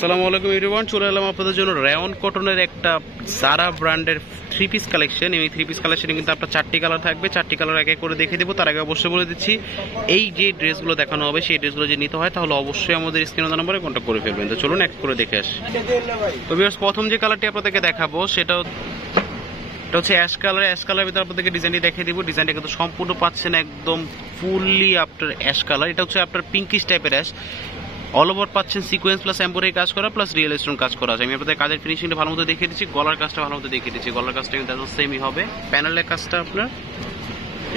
আসসালামু আলাইকুম এভরিওয়ান, চলে এলাম আপনাদের জন্য রেয়ন কটনের একটা জারা ব্র্যান্ডের থ্রি পিস কালেকশন। এই থ্রি পিস কালেকশনে কিন্তু আপনার 4টি কালার থাকবে, 4টি কালার এক এক করে দেখে দেবো। তার আগে অবশ্যই বলে দিচ্ছি, এই যে ড্রেসগুলো দেখানো হবে সেই ড্রেসগুলো যদি নিতে হয় তাহলে অবশ্যই আমাদের স্ক্রিনে নম্বরে কন্ট্যাক্ট করে ফেলবেন। তো চলুন এক করে দেখে আসি। তো ভিউয়ার্স, প্রথম যে কালারটি আপনাদেরকে দেখাবো সেটা হচ্ছে অ্যাশ কালার। অ্যাশ কালারের ভিতরে আপনাদেরকে ডিজাইনটি দেখিয়ে দিব। ডিজাইনটা কিন্তু সম্পূর্ণ পাচ্ছেন একদম ফুললি আপনার অ্যাশ কালার। এটা হচ্ছে আপনার পিঙ্কিশ টাইপের অ্যাশ। অল ওভার পাচ্ছেন সিকোয়েন্স প্লাস এমব্রয়ডারি কাজ করা প্লাস রিয়েল স্টোন কাজ করা আছে। আমি আপনাদের কাজের ফিনিশিংটা ভালো মতো দেখিয়ে দিচ্ছি, গলার কাজটা ভালো মতো দেখিয়ে দিচ্ছি। গলার কাজটা কিন্তু একদম সেমই হবে। প্যানেলের কাজটা আপনার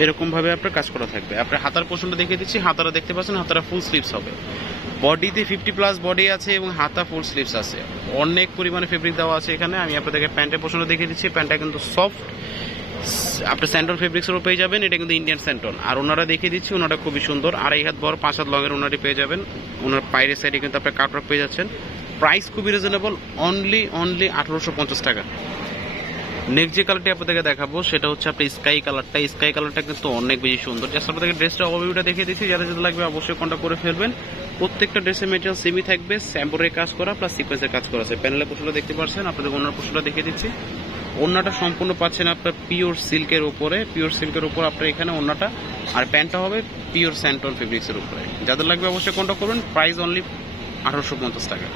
এরকম ভাবে আপনার কাজ করা থাকবে। আপনার হাতার পোর্শনটা দেখিয়ে দিচ্ছি। হাতারা দেখতে পাচ্ছেন, হাতারা ফুল স্লিভস হবে। বডিতে 50+ বডি আছে এবং হাতা ফুল স্লিভস আছে। অনেক পরিমাণে ফেব্রিক দেওয়া আছে এখানে। আমি আপনাদেরকে প্যান্টের পোর্শনটা দেখিয়ে দিচ্ছি। প্যান্টটা কিন্তু সফট, আপনি স্যান্টন ফেব্রিক্সেরও পেয়ে যাবেন। এটা কিন্তু ইন্ডিয়ান স্যান্টন। আর ওনারা দেখিয়ে দিচ্ছি, ওনারা খুবই সুন্দর। 2.5 হাত বড় 5 হাত লংয়ের ওনারটি পেয়ে যাবেন। ওনার পায়ের সাইডে কিন্তু আপনার কাটওয়ার্ক পেয়ে যাচ্ছেন। প্রাইস খুবই রিজনেবল, অনলি 1850 টাকা। নেক্সট যে কালারটি আপনাদেরকে দেখাবো সেটা হচ্ছে আপনার স্কাই কালারটা। স্কাই কালারটা কিন্তু অনেক বেশি সুন্দর। জাস্ট আপনাদেরকে ড্রেসটা ওভারভিউটা দেখিয়ে দিচ্ছি। যারা যেটা লাগবে অবশ্যই কন্ট্যাক্ট করে ফেলবেন। প্রত্যেকটা ড্রেসের মেটেরিয়াল সেমই থাকবে, এমব্রয়ডারি কাজ করা প্লাস সিকোয়েন্সের কাজ করা আছে। প্যানেলের পোর্শনটা দেখতে পাচ্ছেন। আপনাদের ওনার পোর্শনটা দেখিয়ে দিচ্ছি। ওন্নাটা সম্পূর্ণ পাচ্ছেন আপনার পিওর সিল্কের উপরে। পিওর সিল্কের উপর আপনার এখানে ওন্নাটা, আর প্যান্টটা হবে পিওর স্যান্টন ফেব্রিক্সের উপরে। যাদের লাগবে অবশ্যই কন্ট্যাক্ট করবেন। প্রাইস অনলি 1850 টাকা।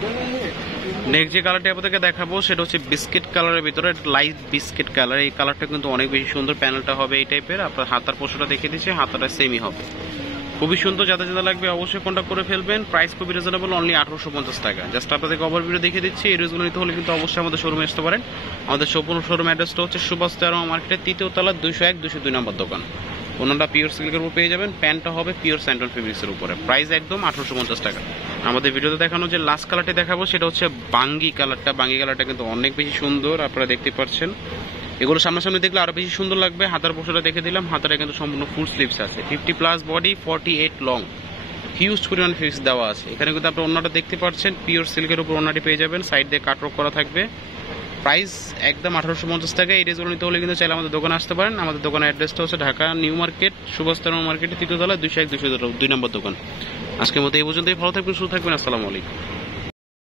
নেক্সট যে কালারটি আপনাদেরকে দেখাবো সেটা হচ্ছে বিস্কিট কালারের ভিতরে, লাইট বিস্কিট কালার। এই কালারটা কিন্তু অনেক বেশি সুন্দর। প্যানেলটা হবে এই টাইপের। আপনার হাতার পোর্শনটা দেখিয়ে দিচ্ছে, হাতাটা সেমই হবে। খুবই সুন্দর। যাদের যাদের লাগবে অবশ্যই কন্ট্যাক্ট করে ফেলবেন। প্রাইস খুবই রিজনেবল, অনলি 1850 টাকা। জাস্ট আপনাদেরকে ওভারভিউ দেখিয়ে দিচ্ছি। এই ড্রেসগুলো নিতে হলে কিন্তু অবশ্যই আমাদের শোরুমে আসতে পারেন। আমাদের শোরুম অ্যাড্রেসটা হচ্ছে সুভাষ তেরো মার্কেটের 3য় তলা 201-202 নম্বর দোকান। ওনারা পিওর সিল্কের উপর পেয়ে যাবেন। প্যান্টটা হবে পিওর স্যান্টন ফেব্রিক্সের উপরে। প্রাইস একদম 1850 টাকা। আমাদের ভিডিওতে দেখানো যে লাস্ট কালারটি দেখাবো সেটা হচ্ছে বাঙ্গি কালারটা। বাঙ্গি কালারটা কিন্তু অনেক বেশি সুন্দর, আপনারা দেখতে পাচ্ছেন। এগুলো সামনাসামনি দেখলে আরো বেশি সুন্দর লাগবে। হাতার পোর্শনটা দেখে দিলাম। হাতাটা কিন্তু সম্পূর্ণ ফুল স্লিভস আছে। 50+ বডি, 48 লং, হিউজ পরিমাণ ফিক্স দেওয়া আছে। এখানে কিন্তু আপনি ওন্নাটা দেখতে পাচ্ছেন, পিওর সিল্কের উপর ওন্নাটি পেয়ে যাবেন। সাইড দিয়ে কাটওয়ার্ক করা থাকবে। প্রাইস একদম 1850 টাকা। এই ড্রেসগুলো নিতে হলে কিন্তু চাইলে আমাদের দোকানে আসতে পারেন। আমাদের দোকানের অ্যাড্রেসটা হচ্ছে ঢাকা নিউ মার্কেট, সুভাষ তেরো মার্কেটের 3য় তলা 201-202 নম্বর দোকান। আজকের মতো এই পর্যন্তই। ভালো থাকবেন, সুস্থ থাকবেন। আসসালামু আলাইকুম।